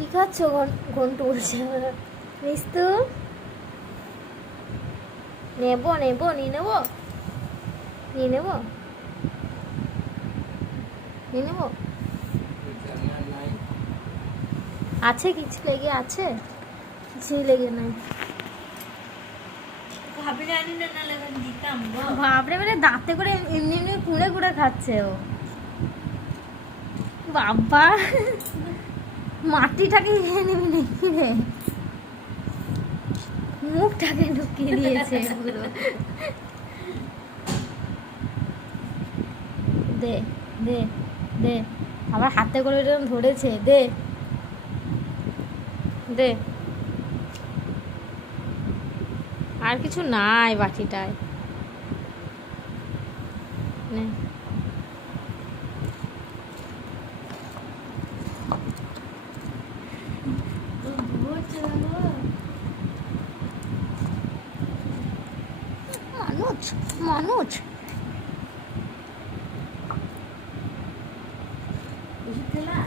কি খাচ্ছ? ঘন্টু বলছে মিস্তু। নেবো নেবো নিয়ে নেবো নিয়ে নেবো নিয়ে নেবো। আছে কিছু লেগে আছে? কিছুই লেগে নাই। ভাবরে মানে দাঁতে করে এমনি এমনি কুড়ে কুড়ে খাচ্ছে ও। বাবা মাটিটাকে খেয়ে নিবি নাকি রে? মুখটাকে ঢুকিয়ে দিয়েছে পুরো। দে দে দে, আবার হাতে করে এরকম ধরেছে। দে দে, আর কিছু নাই বাটিটায়। নে। মানুষ মানুষ ওষুধ খেলা?